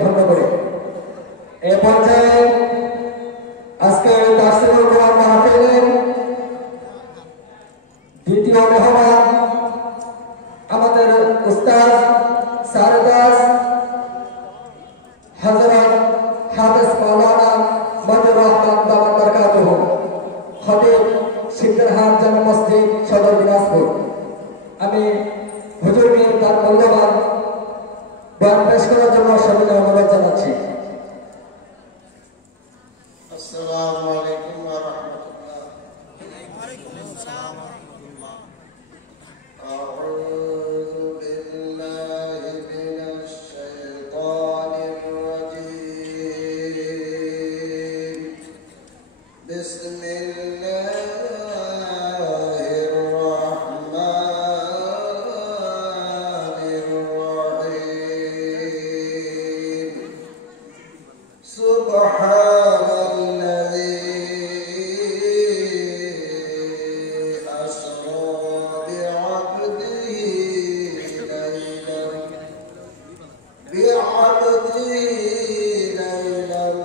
ধন্য করে এই পর্যায়ে আজকে তাফসীরুল কোরআন মাহফিলের দ্বিতীয় মেহমান আমাদের উস্তাদ সারদাস হযরত হাফেজ মাওলানা মঞ্জুর রহমান দামাত বরকাতুহু খতিব সিদ্ধারহাট জামে মসজিদ সদর দিনাজপুর। আমি হুজুরকে তার মূল্যবান বয়ান পেশ করার জন্য সবাইকে অনুরোধ জানাচ্ছি। আসসালামু আলাইকুম ওয়া রাহমাতুল্লাহ। ওয়া আলাইকুম আসসালাম ওয়া রাহমাতুল্লাহ। আউযু বিল্লাহি মিনাশ শাইতানির রাজীম। বিসমিল্লাহির রাহমানির রাহিম। সুবহানাল্লাযী আসরা বি'আবদিহি লাইলান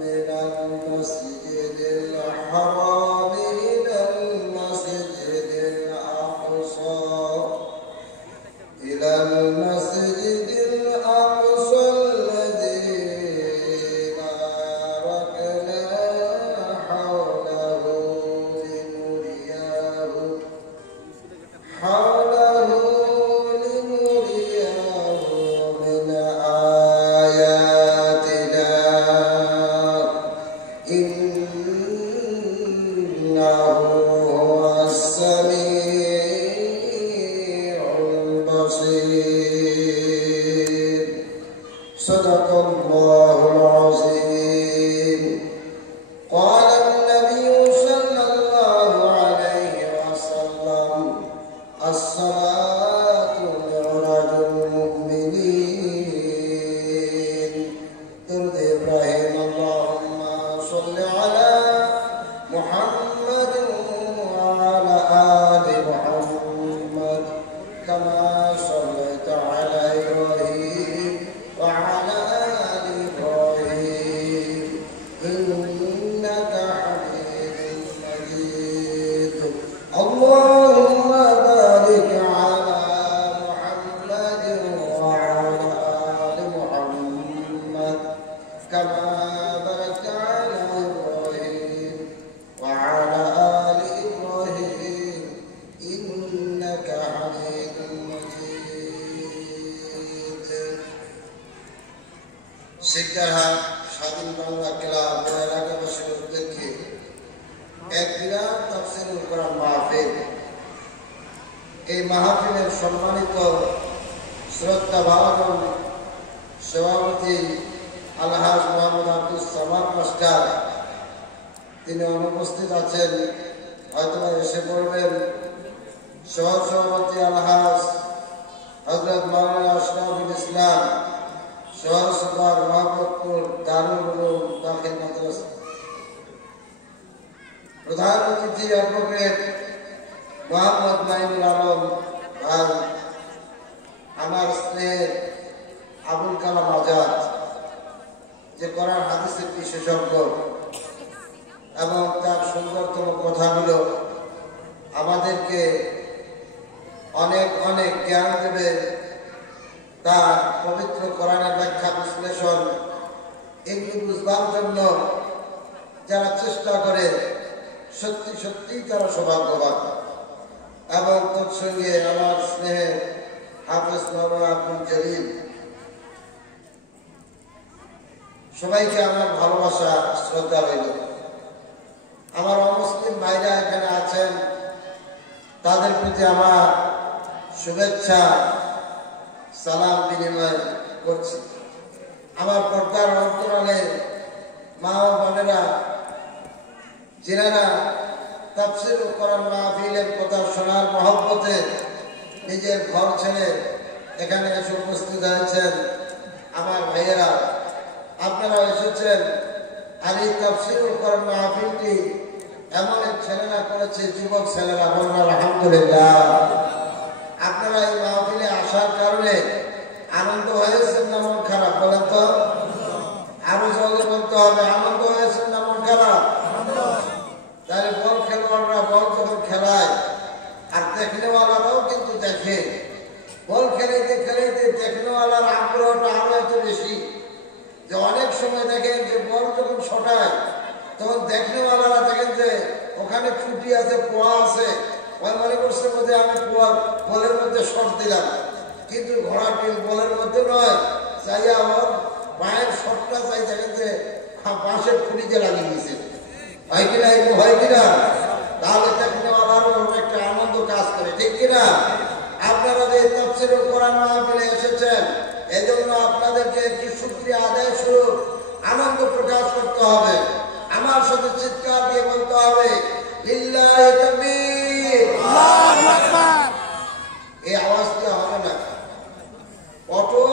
মিনাল মাসজিদিল হারাম ইলাল মাসজিদিল আকসা ইলাল মাসজিদিল আকসা الذي باركنا حوله لنريه من آياتنا إنه هو السميع البصير. صدق الله العظيم. قال النبي صلى الله عليه وسلم الصلاة معراج المؤمنين. درود إبراهيم اللهم صل على محمد وعلى آل محمد كما صليت على إبراهيم وعلى آل إبراهيم إنك حميد مجيد. اللهم بارك على محمد وعلى آل محمد كما باركت على إبراهيم وعلى آل إبراهيم إنك حميد مجيد. সিদ্ধারহাট স্বাধীন বাংলা ক্লাব ও এলাকাবাসীর উদ্যোগে এক বিরাট তাফসীরুল কোরআন মাহফিল। এই মাহফিলের সম্মানিত শ্রদ্ধাভাজন সভাপতি আলহাজ মোহাম্মদ আব্দুল সামাদ মাস্টার, তিনি অনুপস্থিত আছেন, হয়তো এসে পড়বেন। সহ সভাপতি আলহাজ হযরত মাওলানা আশরাফুল ইসলাম, শহর সুপার মহাবতপুর দারুল উলুম দাখিল মাদ্রাসা। প্রধান অতিথি অ্যাডভোকেট মোহাম্মদ মাইনুল আলম ভাই, আমার স্নেহের আবুল কালাম আজাদ, যে কোরআন হাদিসের বিশেষজ্ঞ এবং তার সুন্দরতম কথাগুলো আমাদেরকে অনেক অনেক জ্ঞান দেবে। তার পবিত্র কোরআনের ব্যাখ্যা বিশ্লেষণ এগুলি বুঝবার জন্য যারা চেষ্টা করে সত্যি সত্যি তারা সৌভাগ্যবান। এবং তোর সঙ্গে আমার স্নেহে হাফেজ মাওলানা আব্দুল জলিল, সবাইকে আমার ভালোবাসা শ্রদ্ধা রইল। আমার অমুসলিম ভাইরা এখানে আছেন, তাদের প্রতি আমার শুভেচ্ছা সালাম বিনিময় করছি। আমার পর্দার অন্তরালে মা ও বোনেরা, যিনারা তাফসীরুল কোরআন মাহফিলের কথা শোনার মহব্বতে নিজের ঘর ছেড়ে এখানে এসে উপস্থিত হয়েছেন, আমার ভাইয়েরা, আপনারা এসেছেন। আর এই তাফসীরুল কোরআন মাহফিলটি এমন এক ছেলেরা করেছে, যুবক ছেলেরা, বলুন আলহামদুলিল্লাহ। আপনারা এই মাহফিলে আসার কারণে আনন্দ হয়েছে না মন খারাপ, বলেন তো? ছটায়, তখন দেখনেওয়ালারা দেখেন যে ওখানে ছুটি আছে, পোয়া আছে, ওই মনে করছে বোধ আমি পোয়া বলের মধ্যে শট দিলাম, কিন্তু ঘোড়াটি বলের মধ্যে নয়, চাইয়া আমার পায়ের শটটা চাই দেখেন যে বাঁশের খুঁড়িতে লাগিয়ে দিয়েছে। হয় কিনা এরকম হয় কিনা? তাহলে দেখনেওয়ালারও একটা আনন্দ কাজ করে, ঠিক কিনা? আপনারা যে তাফসীরুল কোরআন মাহফিলে এসেছেন, এজন্য আপনাদেরকে একটি শুকরিয়া আদায় স্বরূপ আনন্দ প্রকাশ করতে হবে। আমার সাথে চিৎকার দিয়ে বলতে হবে লিল্লাহি তাকবীর, আল্লাহু আকবার। এই আওয়াজ দিয়ে হবে না। অটো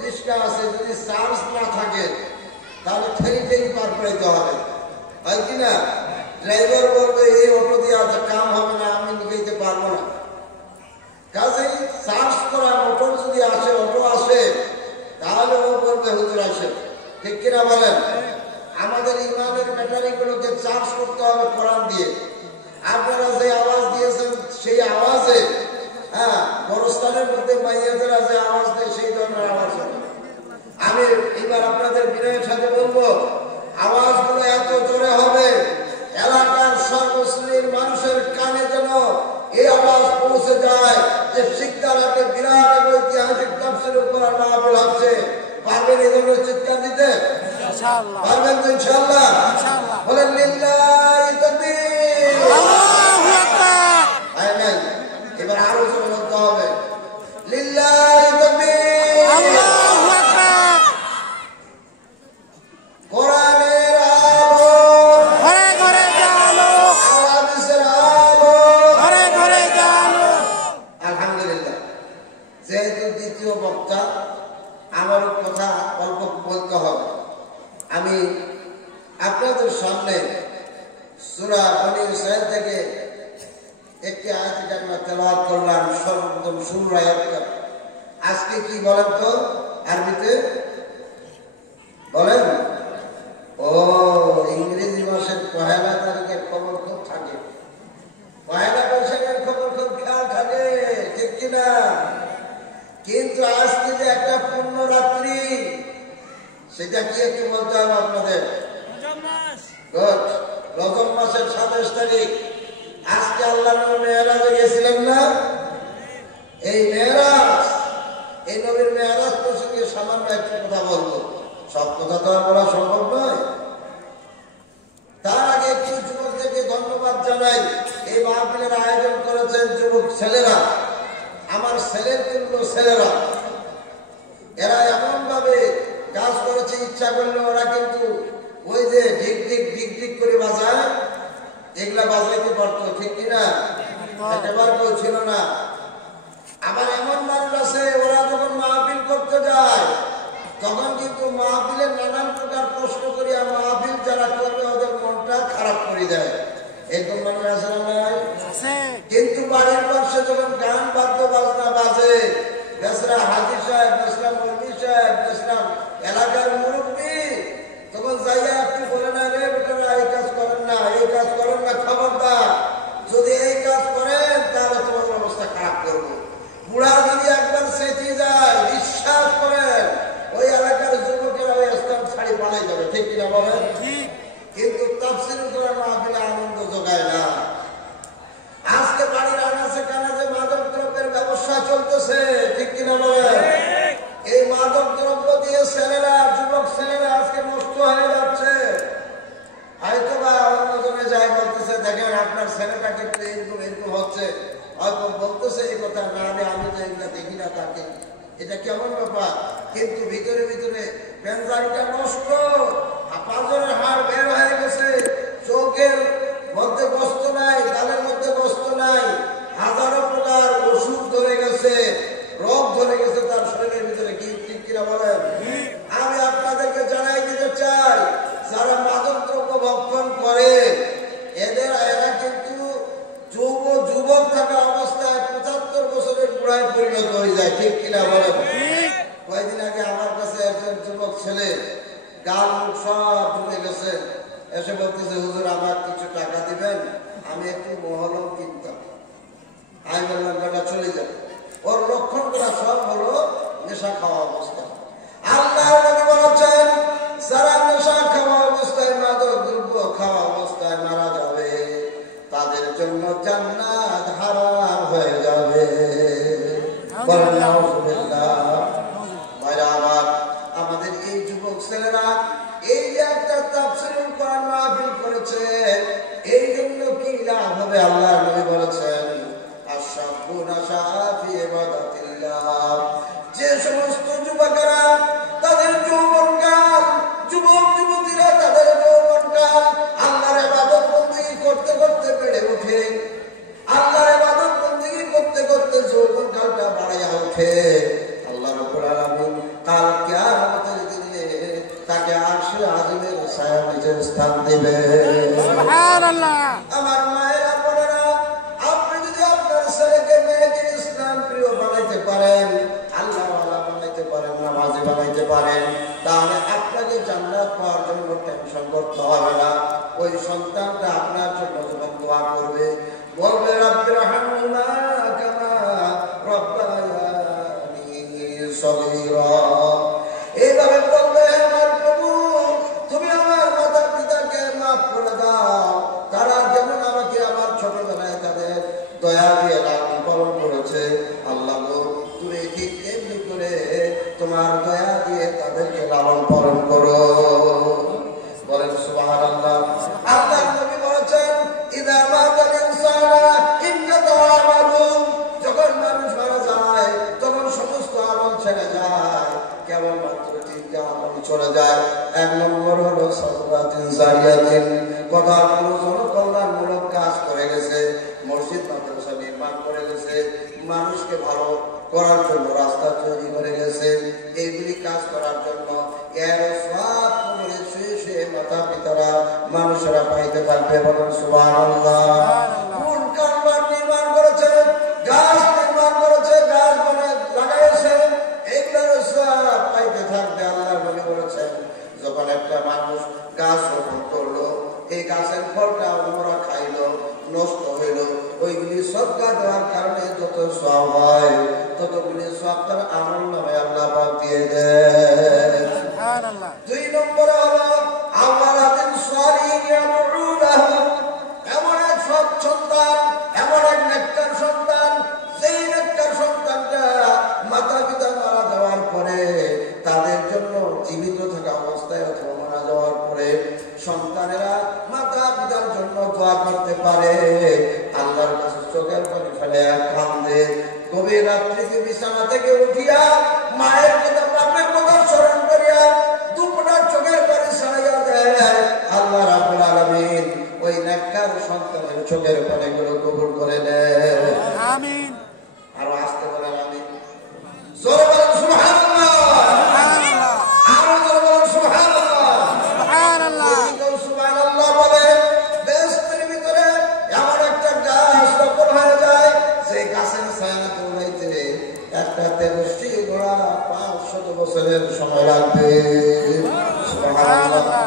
রিক্সা আছে, যদি চার্জ না থাকে তাহলে ঠেলি ঠেলি পার করাইতে হবে, হয় কিনা? ড্রাইভার বলবে এই অটো দিয়ে আজ কাম হবে না, আমি নিতে পারবো না। কাজেই চার্জ করা মোটর যদি আসে, অটো আসে, তাহলে ও বলবে হুজুর আসে, ঠিক কিনা বলেন? আমাদের ইমানের ব্যাটারি গুলোকে চার্জ করতে হবে কোরআন দিয়ে। আপনারা যে আওয়াজ দিয়েছেন সেই আওয়াজে, হ্যাঁ, গোরস্থানের মধ্যে মাইয়াদেরা যে আওয়াজ দেয় সেই ধরনের আওয়াজ হবে। আমি এবার আপনাদের বিনয়ের সাথে বলবো, আওয়াজগুলো এত জোরে হবে এলাকার সর্বশ্রেণীর মানুষের কানে যেন এই আওয়াজ পৌঁছে যায় যে শিকদার একটা বিরাট এবং ঐতিহাসিক তাফসীরুল কোরআন মাহফিল হচ্ছে। পারবেন এই ধরনের চিৎকার দিতে? ইনশাআল্লাহ পারবেন তো? ইনশাআল্লাহ। বলেন লিল্লাহি তাকবীর, আল্লাহু আকবার। আয় নাই, এবার আরো জোরে বলতে হবে লিল্লাহি তাকবীর, আল্লাহু আকবার। কোরআনের আলো ঘরে ঘরে জালো, হাদিসের আলো ঘরে ঘরে জালো। আলহামদুলিল্লাহ। যেহেতু দ্বিতীয় বক্তা, আমার কথা অল্প বলতে হবে। আমি আপনাদের সামনে সূরা বনী ইসরাঈল থেকে একটি আয়াত কারিমা তেলাওয়াত করলাম। সর্বপ্রথম শুরুর আয়াতটা আজকে কি বলেন তো আরবিতে? বলেন। ও ইংরেজি মাসের 1 তারিখের খবর খুব থাকে, 1 বৈশাখের খবর খুব খেয়াল থাকে, ঠিক কিনা? কিন্তু আজকে যে একটা পূর্ণ রাত্রি, সেটা কি একটু বলতে হবে আপনাদের? রজব মাসের 27 তারিখ। আজকে আল্লাহ নবী মেরাজে গেছিলেন না? এই মেরাজ, এই নবীর মেরাজ প্রসঙ্গে সামান্য একটা কথা বলবো। সব কথা তো আর বলা সম্ভব নয়। তার আগে একটু যুবকদেরকে ধন্যবাদ জানাই। এই মাহফিলের আয়োজন করেছেন যুবক ছেলেরা, আমার ছেলের তুল্য ছেলেরা। এরা এমন ভাবে কাজ করেছে, ইচ্ছা করলে ওরা কিন্তু ওই যে ঢিক ঢিক ঢিক ঢিক করে বাজায়, এগুলা বাজাইতে পারতো, ঠিক কিনা? একেবারে কেউ ছিল না। আবার এমন মানুষ আছে, ওরা যখন মাহফিল করতে যায় তখন কিন্তু মাহফিলের নানান প্রকার প্রশ্ন করিয়া মাহফিল যারা করবে ওদের মনটা খারাপ করে দেয়। এরকম মানুষ আছে না? কিন্তু বাড়ির পাশে যখন গান বাদ্য বাজনা বাজে, বেসরা হাজি সাহেব, বেসরা মৌলভী সাহেব, বেসরা এলাকার মুরব্বী, তখন যাইয়া আপনি বলে না, রে বেটারা এই কাজ করেন না, এই কাজ করেন না, খবরদার, যদি এই কাজ করেন তাহলে তোমার অবস্থা খারাপ করবো। বুড়া যদি একবার সেচে যায়, বিশ্বাস করেন ওই এলাকার যুবকেরা ওই স্থান ছাড়ি পালাই যাবে, ঠিক কিনা বলেন? কিন্তু তাফসীরুল কোরআন মাহফিলে আনন্দ যোগায় না। আজকে বাড়ির আনাচে কানাচে মাদক দ্রব্যের ব্যবসা চলতেছে, ঠিক কিনা বলেন? এই মাদক দ্রব্য দিয়ে ছেলেরা, যুবক ছেলেরা আজকে নষ্ট হয়ে যাচ্ছে। হয়তো বা অন্যজনে যাই বলতেছে, দেখেন আপনার ছেলেটা কিন্তু এরকম এরকম হচ্ছে, হয়তো বলতেছে এই কথা, না রে আমি তো এগুলা দেখি না তাকে, এটা কেমন ব্যাপার? কিন্তু ভিতরে ভিতরে বেঞ্জারিটা নষ্ট, পাঁজরের হাড় বের হয়ে গেছে, চোখের মধ্যে বস্ত নাই, গালের মধ্যে বস্ত নাই, হাজারো প্রকার ওষুধ ধরে গেছে, রোগ ধরে গেছে তার শরীরের ভিতরে, কি ঠিক কিনা বলেন? আমি আপনাদেরকে জানাই দিতে চাই, যারা মাদক দ্রব্য ভক্ষণ করে এরা কিন্তু যুবক থাকা অবস্থায় 75 বছরের বুড়ায় পরিণত হয়ে যায়, ঠিক কিনা বলেন? কয়েকদিন আগে আমার কাছে একজন যুবক ছেলে, গাল মুখ সব ঢুকে গেছে, এসে বলতেছে, হুজুর আমার কিছু টাকা দিবেন, আমি একটু মহলম কিনতাম। আমি বললাম বেটা চলে যাবে। ওর লক্ষণগুলো সব হলো নেশা খাওয়া অবস্থা। আল্লাহ নবী বলেছেন, যারা নেশা খাওয়া অবস্থায় এই যুবক ছেলেরা এই যে একটা তাফসীরুল কোরআন মাহফিল করেছে, এই জন্য কি লাভ হবে? আল্লাহ নবী বলেছেন আশাবু নাশাআ ফি ইবাদাতিল্লাহ, যে সমস্ত যুবকেরা তাদের যৌবনকাল, যুবক যুবতীরা তাদের যৌবনকাল আল্লাহর ইবাদত বন্দেগী করতে করতে বেড়ে ওঠে, আল্লাহর ইবাদত বন্দেগী করতে করতে যৌবনকালটা বাড়িয়া ওঠে, আল্লাহ রাব্বুল আলামিন কাল কিয়ামতের দিনে তাকে আরশে আজিমের ছায়ার নিচে স্থান দিবে। সুবহানাল্লাহ। আমার মায়েরা বোনেরা, আপনি যদি আপনার ছেলেকে মেয়েকে ইসলাম প্রিয় বানাইতে পারেন, আল্লাহওয়ালা বানাইতে পারেন, নামাজি বানাইতে পারেন, তাহলে আপনাকে জান্নাত পাওয়ার জন্য টেনশন করতে হবে না। ওই সন্তানটা আপনার জন্য যখন দোয়া করবে, বলবে রাব্বির হামহুমা কামা রাব্বায়ানি সগীরা, এইভাবে বলবে আমার প্রভু তুমি আমার মাতা পিতাকে মাফ করে দাও, তারা যেমন আমাকে আমার ছোটবেলায় তাদের দয়া দিয়ে লালন পালন করেছে, আল্লাহ গো তুমি ঠিক তেমনি করে তোমার দয়া দিয়ে তাদেরকে লালন পালন করো। বলেন সুবহানাল্লাহ। আল্লাহ নবী বলেছেন ইযা মাতাল ইনসানা ইনকাতা আমালু, যখন মানুষ মারা যায় তখন সমস্ত আমল ছেড়ে যায়, কেবলমাত্র তিনটা আমল চলে যায়। এক নম্বর হলো সাদকাতুন জারিয়াতুন, কথা কোনো জনকল্যাণমূলক কাজ করে গেছে, মসজিদ মাদ্রাসা নির্মাণ করে গেছে, মানুষকে ভালো করার জন্য রাস্তা তৈরি করে গেছে, এইগুলি কাজ করার জন্য এর সওয়াব কবরে শুয়ে শুয়ে মাতা পিতারা মানুষেরা পাইতে থাকবে। বলেন সুবহানাল্লাহ। কোন কারবার নির্মাণ করেছে, গাছ নির্মাণ করেছে, গাছ বনে লাগাইছে, এইগুলোর সওয়াব পাইতে থাকবে। আল্লাহ নবী বলেছেন যখন একটা মানুষ গাছ রোপণ করলো, এই গাছের ফলটা আমরা খাইলো, নষ্ট হইল, ওইগুলি সদকা দেওয়ার কারণে যত সওয়াব হয় ততগুলি সওয়াব তার আমল নামে আল্লাহ পাক দিয়ে দেন। সুবহানাল্লাহ। দুই নম্বর হলো আমালাতুন সালিহিন ইয়াদউনাহু, এমন এক সৎ সন্তান, এমন এক নেককার সন্তান, যেই নেককার সন্তানটা মাতা পিতা মারা যাওয়ার পরে তাদের জন্য জীবিত থাকা অবস্থায় অথবা মারা যাওয়ার পরে সন্তানেরা মাতা পিতার জন্য দোয়া করতে পারে, আল্লাহর কাছে চোখের পানি ফেলে কান্দে, গভীর রাত্রিতে বিছানা থেকে উঠিয়া মায়ের কথা বাপের কথা স্মরণ করিয়া দুপুরা চোখের পানি ছাড়িয়া দেয়, আল্লাহ রাব্বুল আলামিন ওই নেককার সন্তানের চোখের পানিগুলো কবুল করে নেয়। আমিন। আর আসতে বলেন আমিন। জোরে বলেন সুবহানাল্লাহ। সুবহানাল্লাহ। আর জোরে বলেন সুবহানাল্লাহ। সুবহানাল্লাহ। সুবহানাল্লাহ বলে বেহেশতের ভিতরে এমন একটা গাছ রোপণ হয়ে যায়, সেই গাছের ছায়া দৌড়াইতে একটা তেজস্বী ঘোড়া 500 বছরের সময় লাগবে। সুবহানাল্লাহ।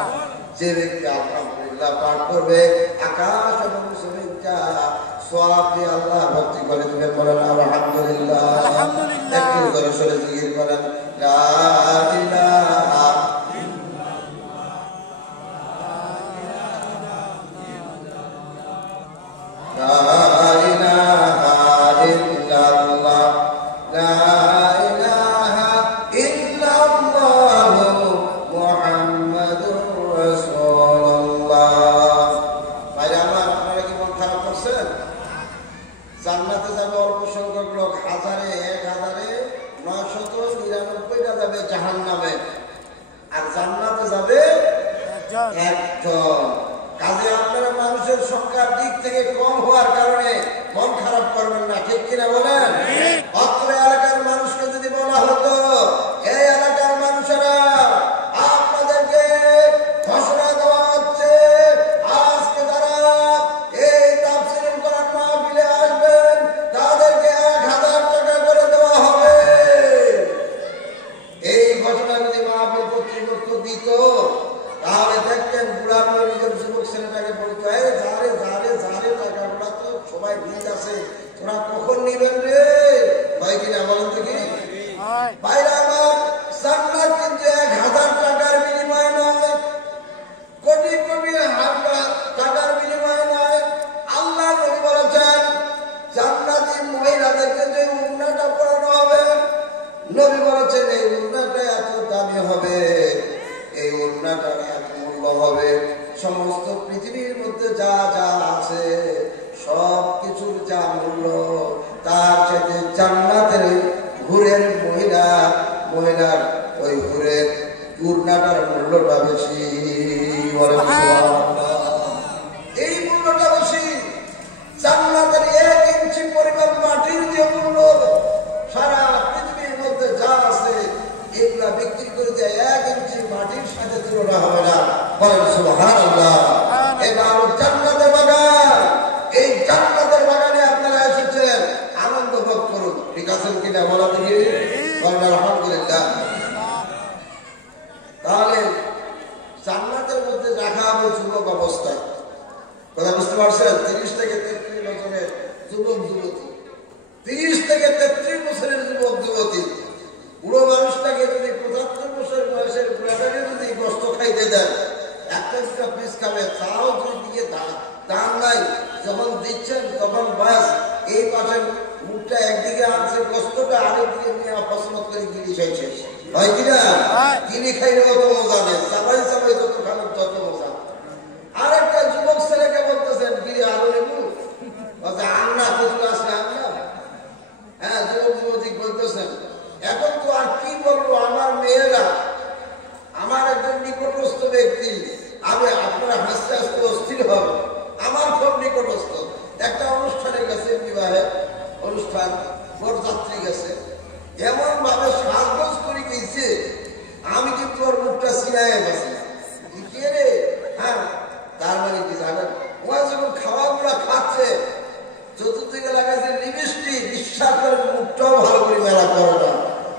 যে ব্যক্তি আলহামদুলিল্লাহ পাঠ করবে, আকাশ এবং জমিনটা সওয়াব দিয়ে আল্লাহ ভর্তি করে দিবে। বলেন আলহামদুলিল্লাহ। আলহামদুলিল্লাহ। একটু জোরে সোরে জিকির করেন লা ইলাহা লা ইলাহা ইল্লাল্লাহ, লা ইলাহা ইল্লাল্লাহ মুহাম্মাদুর রাসূলুল্লাহ। ভাই আমার, আপনারা কি মন খারাপ করছেন? জান্নাতে যাবে অল্প সংখ্যক লোক, 1099টা যাবে জাহান্নামে, আর জান্নাতে যাবে একজন। কাজে আপনারা মানুষের সংখ্যার দিক থেকে কম হওয়ার কারণে মন খারাপ করবেন না, ঠিক কিনা বলেন? অত্র এলাকার মানুষকে যদি বলা হতো এই এলাকার মানুষেরা আপনাদেরকে ঘোষণা দেওয়া হচ্ছে আজকে যারা এই তাফসীরুল কোরআন মাহফিলে আসবেন তাদেরকে 1000 টাকা করে দেওয়া হবে, এই ঘোষণা যদি মাহফিল কর্তৃপক্ষ দিত তাহলে দেখতেন বুড়া নিজের যুবক ছেলেটাকে বলতো যারে টাকাগুলা তো সবাই নিয়ে আছে, তোরা কখন নিবেন রে ভাই? কিনা বলেন দেখি ভাইরা আমার, জান্নাত কিন্তু 1000 টাকার বিনিময় নয়, কোটি কোটি টাকার বিনিময় নয়। আল্লাহ নবী বলেছেন জান্নাতি মহিলাদেরকে যে উন্নাটা পরানো হবে, নবী বলেছেন এই উন্নাটা এত দামি হবে এটার মূল্যটা বেশি। এই মূল্যটা বেশি। জান্নাতের 1 ইঞ্চি পরিমাণ মাটির যে মূল্য, সারা পৃথিবীর মধ্যে যা আছে এগুলা বিক্রি করে দেয় 1 ইঞ্চি মাটির সাথে তুলনা হবে না। বলেন সুবহানাল্লাহ। এবার জান্নাতের বাগান, এই জান্নাতের বাগানে আপনারা এসেছেন, আনন্দ ভোগ করুন। ঠিক আছেন কিনা বলা দেখি? আলহামদুলিল্লাহ। তাহলে জান্নাতের মধ্যে রাখা হবে যুবক অবস্থায়। কথা বুঝতে পারছেন? 30 থেকে 33 বছরের যুবক যুবতী, 30 থেকে 33 বছরের যুবক যুবতী। বুড়ো মানুষটাকে যদি 75 বছর বয়সের বুড়াটাকে যদি গোস্ত খাইতে দেন, একটা দুটা পিস খাবে, তাও দুই দিকে দাম নাই। যখন দিচ্ছেন তখন বাস এই পাশের মুখটা একদিকে আনছে গোস্তটা, আরেকদিকে নিয়ে পছন্দ করে গিরি খাইছে। হয় কিনা? গিরি খাইলে অত মজা নেই, চাপাই চাপাই যত খাবেন তত মজা। আরেকটা যুবক ছেলেকে বলতেছেন গিরি আলু লেবু, আন্না কচু আসলে আন্না। হ্যাঁ, যুবক যুবতী বলতেছেন। এখন তো আর কি বলবো, আমার মেয়েরা, আমার একজন নিকটস্থ ব্যক্তি, আমি আপনারা হাসতে হাসতে অস্থির হবে, আমার খুব নিকটস্থ একটা অনুষ্ঠানে গেছে, বিবাহের অনুষ্ঠান, বরযাত্রী গেছে, এমন ভাবে সাজগোজ করে গেছে, আমি কিন্তু ওর মুখটা সিনায় গেছি। কে রে? হ্যাঁ, তার মানে কি জানেন, ওরা যখন খাওয়া গুলা খাচ্ছে, চতুর্দিকে লাগাইছে লিপস্টিক, বিশ্বাস করে মুখটাও ভালো করে মেলা করে না।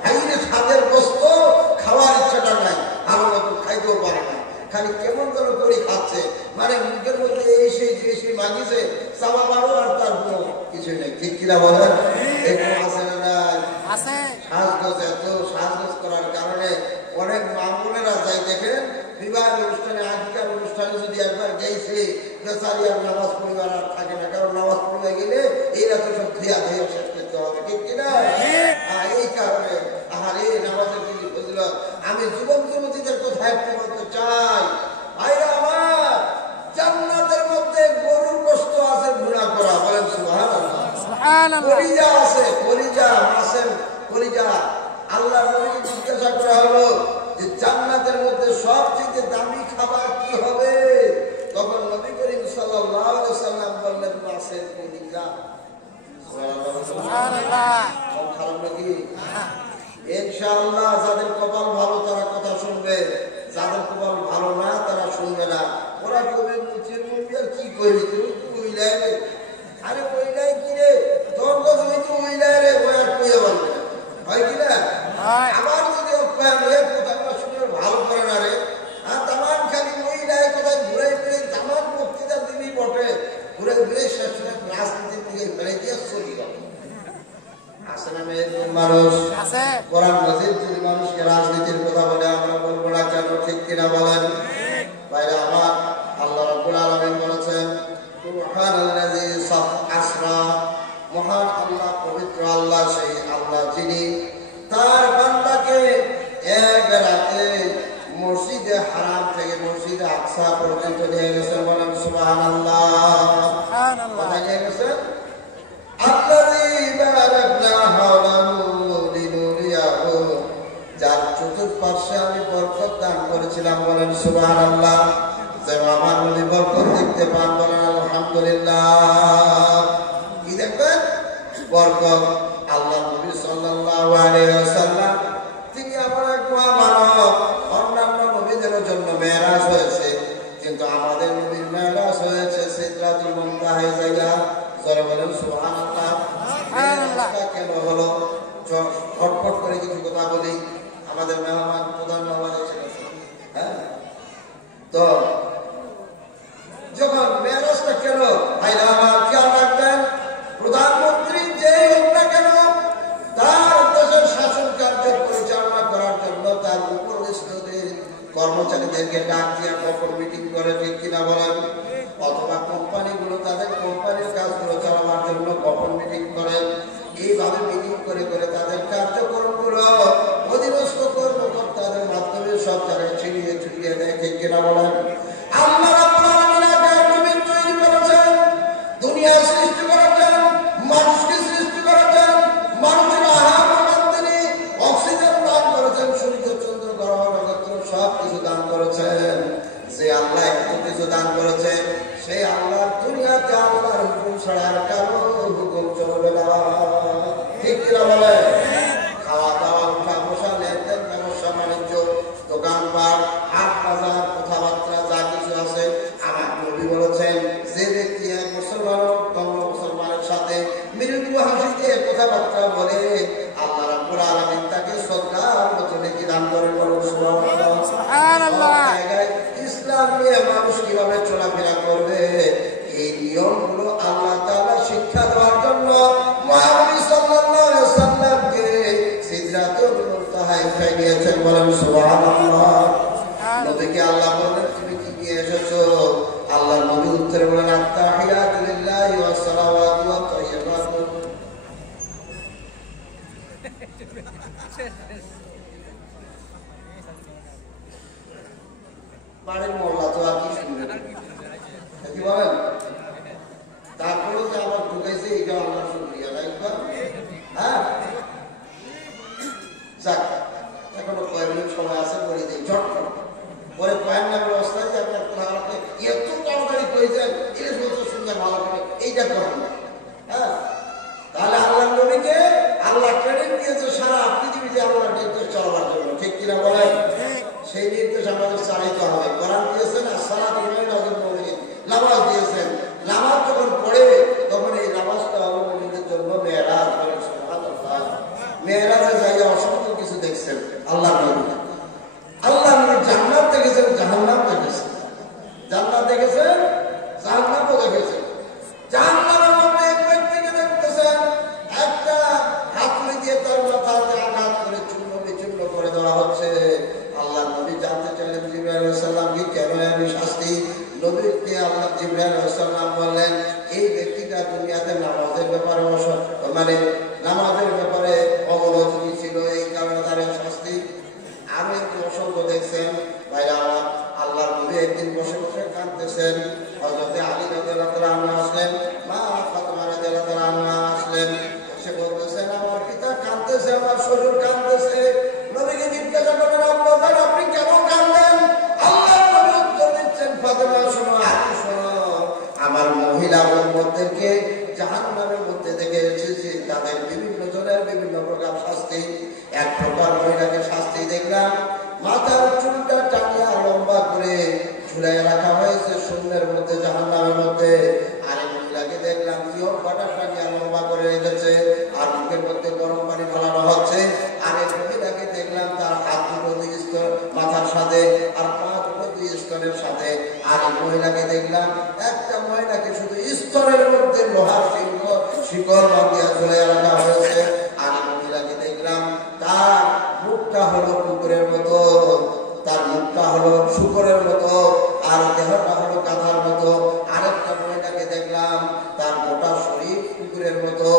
হাইরে স্বাদের বস্তু, খাওয়ার ইচ্ছাটা নাই, ভালো মতো খাইতেও পারে না, খালি কেমন যেন করে খাচ্ছে। মানে মুখের মধ্যে এই সেই যে সেই মাগিছে, চাওয়া পারো আর তার কোনো কিছু নেই। ঠিক কিনা বলেন? এরকম আছে না? সাজগোজ, এত সাজগোজ করার কারণে অনেক মামুনেরা যাই দেখেন, বিবাহের অনুষ্ঠানে, আজকাল অনুষ্ঠানে যদি একবার গেছে, বেচারি আর নামাজ পরিবার আর থাকে না, কারণ নামাজ পড়ে গেলে এইরা তো সব ধেয়া ধেয়া শেষ করতে হবে। ঠিক কিনা? এই কারণে আহারে নামাজের যদি ফজিলত, আমি যুবক যুবতীদের কথা একটু বলতে চাই, ভাইরা আমার, জান্নাতের মধ্যে গরুর গোশত আছে ঘোড়া করা। বলেন সুবহানাল্লাহ। কলিজা আছে, কলিজা, মাছের কলিজা। আল্লাহ নবীকে জিজ্ঞাসা করা হলো যে জান্নাতের মধ্যে সবচেয়ে দামি খাবার কি হবে? তখন নবী করিম সাল্লাল্লাহু আলাইহি ওয়াসাল্লাম বললেন, মাছের কলিজা। সুবহানাল্লাহ। খারাপ নাকি? ইনশাআল্লাহ যাদের কপাল ভালো তারা কথা শুনবে, যাদের কপাল ভালো না তারা শুনবে না। ওরা কবে মুচির মুখে আর কি কইবি, তুই কইলাই রে, আরে কইলাই কি রে, তোর কথা হইতো কইলাই রে, ওই আর কইয়া বলবে না। হয় কি না? আমার যদি অপ্যায়ন এর কথাগুলো শুনে ভালো করে না রে, আর তামান খালি কইলাই কথা ঘুরে ফিরে তামান বক্তৃতা দিবি বটে, ঘুরে ঘুরে শেষ রাজনীতির দিকে ফেলে দিয়ে চলি গেল। আছে না মেয়ের মানুষ? কোরআন মাজিদ যদি মানুষকে রাজনীতির কথা বলে, আমরা বলবো না কেন? ঠিক কিনা বলেন? ভাইরা আমার, আল্লাহ রাব্বুল আলামিন বলেছেন, সুবহানাল্লাযী আসরা, মহান আল্লাহ, পবিত্র আল্লাহ, সেই আল্লাহ যিনি তার বান্দাকে এক রাতে মসজিদে হারাম থেকে মসজিদে আকসা পর্যন্ত নিয়ে গেছেন। বলেন সুবহানাল্লাহ। কোথায় নিয়ে গেছেন? যার চতুর্পার্শ্বে আমি বরকত দান করেছিলাম। বলেন সুবহানাল্লাহ। যেন আমার নবী বরকত দেখতে পান। বলেন আলহামদুলিল্লাহ। কি দেখবেন? বরকত। আল্লাহ নবী সাল্লাল্লাহু আলাইহি ওয়াসাল্লাম তিনি আমার এক মহামানব। অন্যান্য নবীদের জন্য মেরাজ হয়েছে, কিন্তু আমাদের নবীর মেরাজ হয়েছে সিদরাতুল মুনতাহা জায়গা। যারা বলেন সুবহানাল্লাহ। কেন হলো? ফটফট করে কিছু কথা বলি। আমাদের মেহমান, প্রধান মেহমান এসেছে। হ্যাঁ, তো যখন মেরাজটা কেন ভাইরা আমার খেয়াল রাখবেন, প্রধানমন্ত্রী যেই হোক না কেন, তার দেশের শাসন কার্য পরিচালনা করার জন্য তার উপদেষ্টাদের কর্মচারীদেরকে ডাক দিয়ে কখন মিটিং করে। ঠিক কিনা বলেন? অথবা কোম্পানিগুলো তাদের কোম্পানির কাজগুলো চালানোর জন্য কখন মিটিং করেন। এইভাবে মিটিং করে করে তাদের কার্যক্রমগুলো অধীনস্থ কর্মকর্তাদের মাধ্যমে সব জায়গায় ছিড়িয়ে ছড়িয়ে দেয়। ঠিক কিনা বলেন? আল্লাহ রাব্বুল আলামিন জমিন তৈরি করেছেন, দুনিয়া সৃষ্টি করেছেন, মানুষকে সৃষ্টি করেছেন, মানুষের আহার আমদানি, অক্সিজেন দান করেছেন, সূর্য চন্দ্র গ্রহ নক্ষত্র সব কিছু দান করেছেন। যে আল্লাহ এত কিছু দান করেছেন, সেই আল্লাহ দুনিয়াতে আল্লাহর হুকুম ছাড়া আর কারো হুকুম চলবে না। ঠিক কিনা বলে? খাওয়া দাওয়া, উঠা বসা, লেনদেন, ব্যবসা বাণিজ্য, দোকানপাট, হাট বাজার, কথাবার্তা যা কিছু আছে, আমার নবী বলেছেন যে ব্যক্তি এক মুসলমান অন্য মুসলমানের সাথে মৃদু হাসিতে কথাবার্তা বলে, আল্লাহ রাব্বুল আলামিন তাকে শ্রদ্ধার মতো নেকি দান করেন। সুবহানাল্লাহ। ইসলাম নিয়ে মানুষ কিভাবে চলাফেরা করবে, এই নিয়মগুলো আল্লাহ তাআলা শিক্ষা দেওয়ার জন্য মুহাম্মদ সাল্লাল্লাহু আলাইহি ওয়াসাল্লামকে সিদরাতুল মুনতাহায় উঠাই নিয়েছেন। বলেন সুবহানাল্লাহ। নবীকে আল্লাহ বলেন তুমি কি নিয়ে এসেছো? আল্লাহর নবী উত্তরে বলেন আত্তাহিয়াতু লিল্লাহি ওয়াস সালাওয়াতু ওয়াত তাইয়্যিবাতু। বাড়ির মোল্লা তো আর কি শুনবে, কি বলেন? তারপরেও যে আমার ঢুকাইছে এটা আল্লাহর শুকরিয়া, হ্যাঁ। যাক, এখনো কয়েক মিনিট সময় আছে, বলে দিই ঝটপট। পরে কয়েক নামের অবস্থায় যে আপনার কথা এত তাড়াতাড়ি করেছেন, জিনিস বলতে সুন্দর ভালো করে এইটা করেন, হ্যাঁ। তাহলে আল্লাহ নবীকে আল্লাহ ট্রেনিং দিয়েছে সারা পৃথিবীতে আল্লাহর নির্দেশ চলাবার জন্য। ঠিক কিনা বলেন? সেই নির্দেশ আমাদের চালাইতে হবে। কোরআন দিয়েছেন আর সালাত নামাজ দিয়েছেন। নামাজ যখন পড়ে তখন এই নামাজটা হলো মুমিনদের জন্য মেরাজ। মেরাজে যাইয়া অসংখ্য কিছু দেখছেন আল্লাহ নবী। আল্লাহ নবী জান্নাত দেখেছেন, জাহান্নাম দেখেছেন। জান্নাত দেখেছেন, জাহান্নামও দেখেছেন। জাহান্নামের মধ্যে এক ব্যক্তিকে দেখতেছেন, একটা হাতুড়ি দিয়ে তার মাথাতে আঘাত করে চূর্ণ বিচূর্ণ করে দেওয়া হচ্ছে। আল্লাহ নবী জানতে চাইলেন জিবরাইল আলাইহিস সালামকে কেন আমি শাস্তি? নবীকে আল্লাহ জিবরাইল আলাইহিস সালাম বললেন এই ব্যক্তিটা দুনিয়াতে নামাজের ব্যাপারে মানে নামাজের ব্যাপারে অমনোযোগী ছিল, এই কারণে তার শাস্তি। আরো একটু অসংখ্য দেখছেন ভাইরা আমার। আল্লাহ নবী একদিন বসে বসে কাঁদতেছেন। হযরতে আলী রাদিয়াল্লাহু তাআলা আনহু আসলেন, মা ফাতেমা রাদিয়াল্লাহু তাআলা আনহা আসলেন। সে বলতেছেন আমার পিতা কাঁদতেছে, আমার শ্বশুর কাঁদতেছে। নবীকে জিজ্ঞাসা করলেন আব্বা আপনি কেন কাঁদলেন? আল্লাহ নবী উত্তর দিচ্ছেন ফাতেমা শোনো, আলী শোনো, আমার মহিলা উম্মতদেরকে জাহান্নামের মধ্যে থেকে এসেছি, তাদের বিভিন্ন জনের বিভিন্ন প্রকার শাস্তি। এক প্রকার মহিলাকে শাস্তি দেখলাম, মাথার চুলটা টানিয়া লম্বা করে ঝুলাই রাখা হয়েছে শূন্যের মধ্যে, জাহান্নামের মধ্যে। আরেক মহিলাকে দেখলাম জিহ্বাটা টানিয়া লম্বা করে রেখেছে আর মুখের মধ্যে গরম পানি ঢালানো হচ্ছে। আরেক মহিলাকে দেখলাম তার হাত দুটো দুই স্তর মাথার সাথে আর পা দুটো দুই স্তরের সাথে। আরেক মহিলাকে দেখলাম একটা মহিলাকে শুধু স্তরের মধ্যে লোহার শিকল বাঁধিয়া ঝুলাই রাখা হয়েছে। আরেক মহিলাকে দেখলাম তার মুখটা হলো কুকুরের মতো, তার মুখটা হলো শুকরের মতো, আর দেহটা হলো গাধার মতো। আরেকটা মহিলাকে দেখলাম তার গোটা শরীর কুকুরের মতো,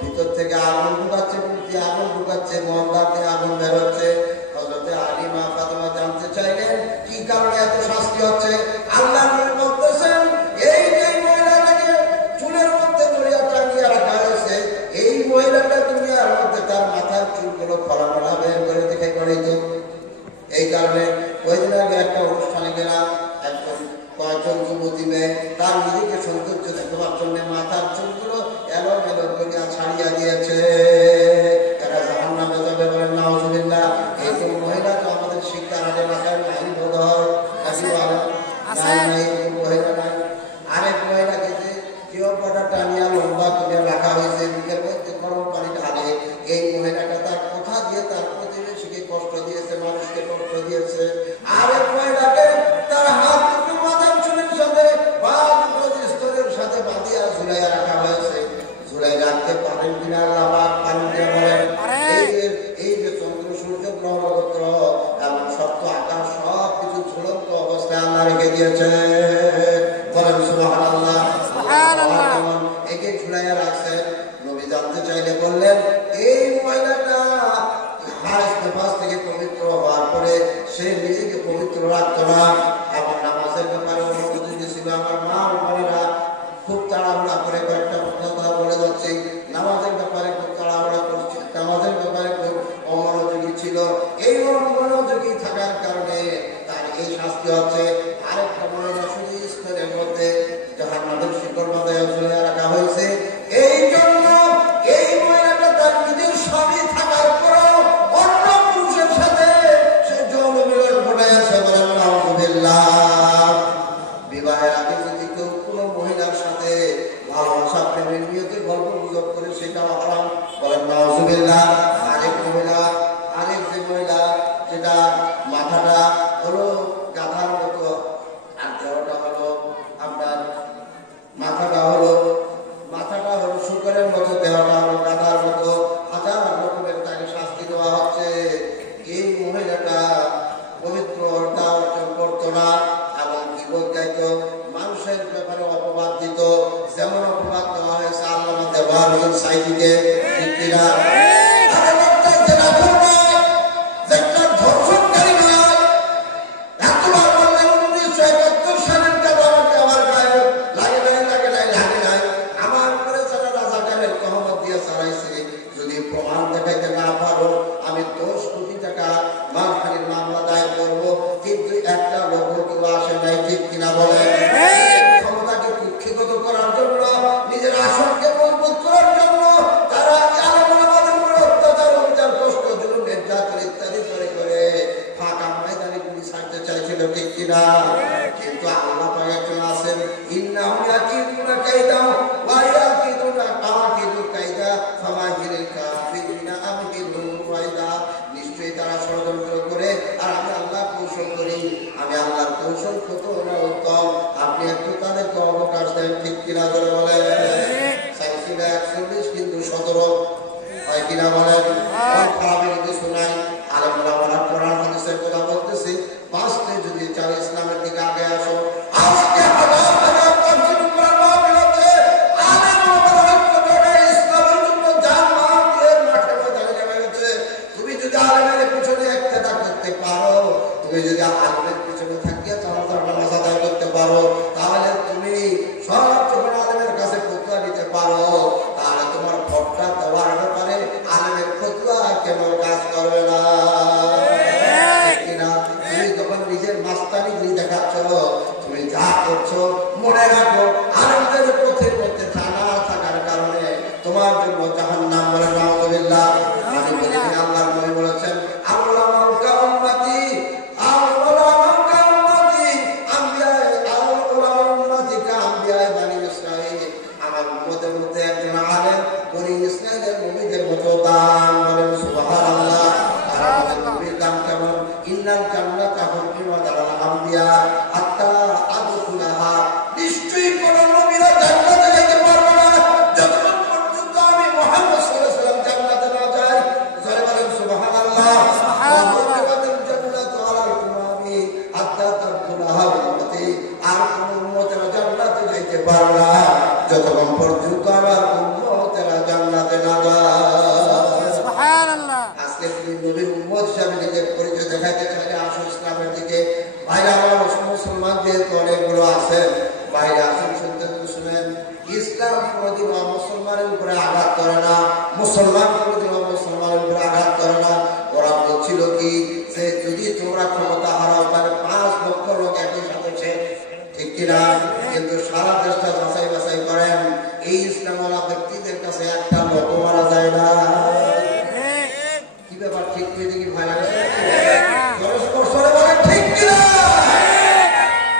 ভিতর থেকে আগুন ঢুকাচ্ছে, মুখে আগুন ঢুকাচ্ছে, মন্দাতে আগুন বেরোচ্ছে। হযরতে আলী মা ফাতেমা জানতে চাইলেন কি কারণে এত শাস্তি হচ্ছে? আল্লাহ নবী বলতেছেন এই যে মহিলাটাকে চুলের মধ্যে ধরিয়া টাঙিয়ে রাখা হয়েছে, এই মহিলাটা দুনিয়ার মধ্যে তার মাথার চুলগুলো খোলা বের করে দেখে করেইত। এই কারণে ওই দিন আগে একটা অনুষ্ঠানে গেলাম, একজন কয়েকজন যুবতী মেয়ে তার নিজেকে সৌন্দর্য দেখবার জন্য মাথার চুলগুলো এলোমেলো করিয়া ছাড়িয়া দিয়েছে। এরা জাহান্নামে যাবে, বলেন নাউজুবিল্লাহ। এই তো মহিলা তো আমাদের শিক্ষার আগে মাথায় নাই বোধ হয়, মহিলা নাই। আরেক মহিলাকে যে জিহ্বাটা টানিয়া লম্বা করে রাখা হয়েছে, মুখের মধ্যে গরম পানি ঢালে, এই মহিলাটা তার কথা দিয়ে তার প্রতিবেশীকে কষ্ট দিয়েছে, মানুষকে কষ্ট দিয়েছে। আরেক মহিলাকে তার হাত দুটো মাথার চুলের সাথে পা দুটো স্তরের সাথে বাঁধিয়া ঝুলাইয়া রাখা হয়েছে। ঝুলাই রাখতে পারেন কিনা আল্লাহ পাক পানি দিয়ে বলেন এই যে চন্দ্র সূর্য গ্রহ নক্ষত্র এবং সপ্ত আকাশ সব কিছু ঝুলন্ত অবস্থায় আল্লাহ রেখে দিয়েছে। বলেন সুবহানাল্লাহ। একে ঝুলাইয়া রাখছেন। নবী জানতে চাইলে বললেন এই মহিলাটা হাস থেকে পবিত্র হওয়ার পরে সে নিজেকে পবিত্র রাখতো না এবং নামাজের ব্যাপারে অনুমোদন ছিল। আমার মা বোনেরা খুব তাড়াহুড়া করে কয়েকটা কথা বলে যাচ্ছে, নামাজের ব্যাপারে খুব তাড়াহুড়া করছে, নামাজের ব্যাপারে খুব অমনোযোগী ছিল। এই অমনোযোগী থাকার কারণে তার এই শাস্তি হচ্ছে। আরেকটা মহিলা শুধু স্কুলের মধ্যে জাহান্নামের শিকল বাঁধায় ঝুলিয়ে রাখা হয়েছে। এই জন্য এই মহিলাটা তার নিজের স্বামী থাকার পরেও অন্য পুরুষের সাথে সে যৌন মিলন ঘটাইয়াছে। বলেন নাউযুবিল্লাহ। বিবাহের আগে যদি কেউ কোনো মহিলার সাথে ভালোবাসা প্রেমের নিয়তে গল্প গুজব করে সেটা হারাম। বলেন নাউযুবিল্লাহ। আরেক যে মহিলা যেটা মাথাটা হলো গাধার মতো আর দেহটা হলো আপনার মাথাটা হলো শুকরের মতো, দেহটা হলো গাধার মতো, হাজার রকমের তাকে শাস্তি দেওয়া হচ্ছে। এই মহিলাটা পবিত্রতা অর্জন করতো না এবং কি বলতো মানুষের ব্যাপারে অপবাদ দিত। যেমন অপবাদ দেওয়া হয়েছে আল্লামা দেওয়ার সাইদিকে যদি প্রমাণ দেখাইতে না পারো আমি 10 কোটি টাকা মানহানির মামলা দায়ের করবো। কিন্তু একটা লোক কেউ আসে নাই, ঠিক কিনা বলে? ক্ষমতাকে কুক্ষিগত করার জন্য, নিজের আসনকে মজবুত করার জন্য তারা আলেমাদের উপর অত্যাচার, কষ্ট, জুলুম, নির্যাতন ইত্যাদি করে ফাঁকা ময়দানে গুলি ছাড়তে চাইছিল, ঠিক কিনা? কিন্তু আল্লাহ পাক একজন আছেন, ইন্নাহুম ইয়াকিদুনা কাইদা ওয়া ইয়াকিদুনা কাইদা ফামাহিলিল কাফিরিনা আমহিলহুম ফাইদা। নিশ্চয়ই তারা ষড়যন্ত্র করে আর আমি আল্লাহ কৌশল করি। আমি আল্লাহর কৌশল কত না উত্তম। আপনি একটু তাদেরকে অবকাশ দেন, ঠিক কিনা করে বলেন? চাইছিল 41 কিন্তু 17 হয় কিনা বলেন? খারাপের কিছু নাই। আলেমরা বলা কোরআন হাদিসের কথা বলতেছি, বাঁচতে যদি চাও ইসলামের দিকে আগে আসো। আজকে হাজার হাজার তাফসীর কোরআন মাহফিল হচ্ছে, আলেমরা ইসলামের জন্য জান মাল দিয়ে মাঠে ময়দানে নেমে গেছে। তুমি যদি আলেমের পিছনে ইক্তেদা করতে পারো, তুমি যদি আলেমের পিছনে থাকিয়ে চালাচাল নামাজ আদায় করতে পারো, তাহলে তুমি সব যখন আলেমের কাছে ফতোয়া দিতে পারো, তাহলে তোমার ভোটটা দেওয়ার ব্যাপারে আলেমের ফতোয়া কেমন কাজ করবে না? তুমি যখন নিজের মাস্তানিগিরি দেখাচ্ছ, তুমি যা করছো মনে রাখো আলেমদের পথের মধ্যে থানা থাকার কারণে তোমার জন্য জাহান্নাম। বলে নাউযুবিল্লাহ। আমি বলি আল্লাহর নবী বলেছেন, আল্লাহ মাউকা উম্মতি আমার উম্মতের মধ্যে একজন আলেম বনি ইসরাঈলের নবীদের মতো দান। বলেন সুবহানাল্লাহ। আর আমাদের নবীর দান কেমন? ইন্নাল জান্নাতা হুফিমা দারাল আমবিয়া হাত্তা আদখুলাহা। নিশ্চয়ই কোন নবীরা জান্নাতে যেতে পারবে না যতক্ষণ পর্যন্ত আমি মুহাম্মদ সাল্লাল্লাহু আলাইহি ওয়াসাল্লাম জান্নাতে না যাই। জোরে বলেন সুবহানাল্লাহ। ওয়াহুদিবাতিল জান্নাতু আলাল উমামি হাত্তা তাদখুলাহা উম্মতি। আর কোন উম্মতেরা জান্নাতে যাইতে পারবে না যতক্ষণ পর্যন্ত আমার উম্মতেরা জান্নাতে না যায়। সুবহানাল্লাহ। আজকে তুমি নবীর উম্মত হিসেবে নিজের পরিচয় দেখাতে চাইলে আসো ইসলামের দিকে। ভাইরা আমার মুসলমান যেহেতু অনেকগুলো আছেন, ভাইরা আসুন শুনেন, ইসলাম কোনোদিন মুসলমানের উপরে আঘাত করে না, মুসলমান কোনোদিন মুসলমানের উপরে আঘাত করে না। ওরা বলছিল কি যে যদি তোমরা ক্ষমতা হারাও তাহলে 5 লক্ষ লোক একই সাথে শেষ, ঠিক কিনা? কিন্তু সারা দেশটা যাচাই বাছাই করেন, এই ইসলামওয়ালা ব্যক্তিদের কাছে একটা লোক মারা যায় না। কি ব্যাপার, ঠিক কি দেখি ভয় লাগে? ঠিক কিনা?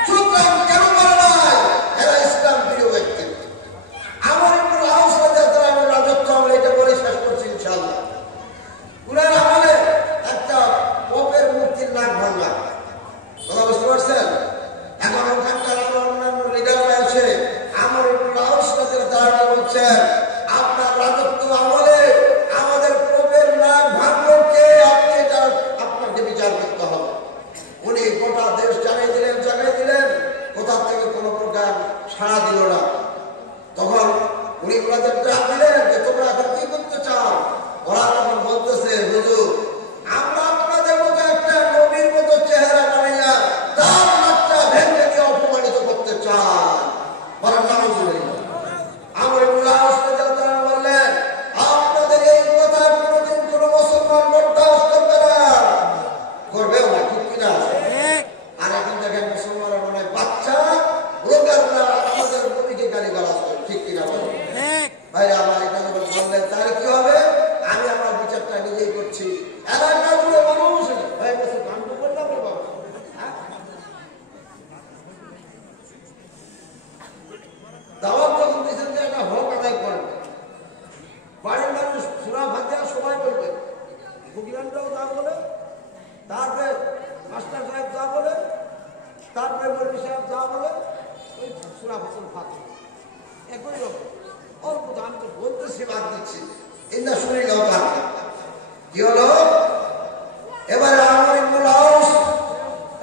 সুতরাং কেন মারা নাই? এরা ইসলাম প্রিয় ব্যক্তি। আমার একটু রাজত্ব আমরা এটা বলে শেষ করছি ইনশাআল্লাহ। উনার আমলে একটা পপের মূর্তির নাক ভাঙা, কথা বুঝতে পারছেন? এখন ওখানকার অন্যান্য লিডাররা এসে আমার একটু তারা বলছেন আপনার রাজত্ব আমলে আমাদের পপের নাক ভাঙলো কে? আপনি আপনাকে বিচার করতে হবে। উনি গোটা দেশ জানিয়ে দিলেন, কোথা থেকে কোনো প্রকার সাড়া দিল না। তখন উনি ওনাদের ডাক দিলেন যে তোমরা এখন কি করতে চাও? ওরা তখন বলতেছে, হুজুর আমরা আপনাদের মতো একটা নবীর মতো চেহারা বানাইয়া তার মাত্রা ভেঙে দিয়ে অপমানিত করতে চাই। বলেন নাউযুবিল্লাহ। আমার বললেন আপনাদের এই কথা কোনোদিন কোনো মুসলমান বরদাস্ত করবে না, করবেও না, ঠিক কিনা? আর এখন মৌলভী সাহেব যা বলে ওই সূরা ফাতিহা একই রকম অল্প আমি তো বলতেছি বাদ দিচ্ছি ইন্না শুনি নাও কার কি হলো এবারে আমর ইবনে আউস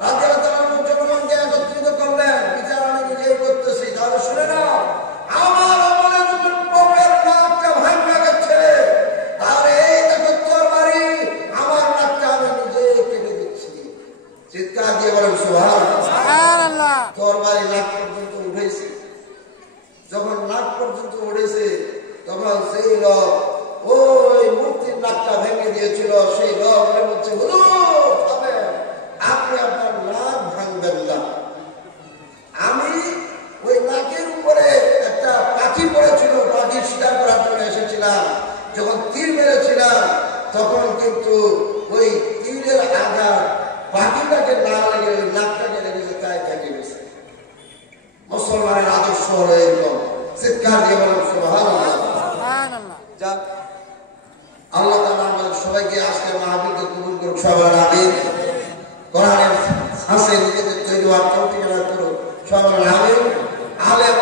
রাদিয়াল্লাহু তাআলা জনগণকে একত্রিত করলেন বিচার আমি নিজেই করতেছি তাহলে শুনে নাও আমার আমলে যখন কবরের নাকটা ভাঙা গেছে তাহলে এই দেখো তরবারি আমার নাকটা আমি নিজেই কেটে দিচ্ছি চিৎকার দিয়ে বলেন সুবহানাল্লাহ তরবারি নাক পর্যন্ত উঠেছে যখন নাক পর্যন্ত উঠেছে তখন সেই লোক ওই মূর্তির নাকটা ভেঙে দিয়েছিল সেই লোক বলছে হুজুর থামেন আপনি আপনার নাক ভাঙবেন না আমি ওই নাকের উপরে একটা পাখি পড়েছিল পাখি শিকার করার জন্য এসেছিলাম যখন তীর মেরেছিলাম তখন কিন্তু ওই তীরের আঘাত পাখিটাকে না লেগে ওই নাকটাকে লেগেছে তাই ভেঙে গেছে মুসলমানের আদর্শ হলো এরকম চিৎকার দিয়ে বলেন সুবহানাল্লাহ যাক আল্লাহ তাআলা আমাদের সবাইকে আজকের মাহফিলকে কবুল করুক সবার আমিন কোরআনের শাসে নিজেদের তৈরি হওয়ার তৌফিক দান করুক সবার আমিন আলেম